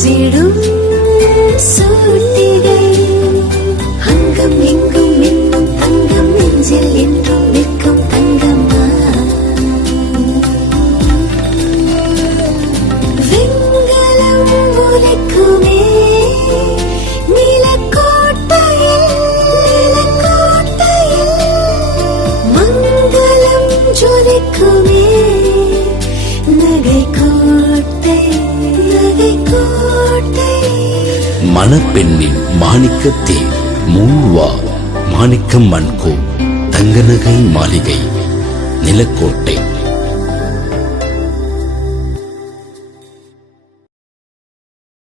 கொஞ்சிடும் சூட்டிகை அங்கம் எங்கும் இன்னும் தங்கம் நெஞ்சில் என்றும் நிற்கும் தங்கம்மா வெண்கலம் ஒலிக்குமே நிலக்கோட்டையில் மங்களம் ஜொலிக்குமே நகைக்கோட்டை மணப்பெண்ணின் மாணிக்கத்தே மூவா மாணிக்கம் மண்கோ தங்க நகை மாளிகை நிலக்கோட்டை.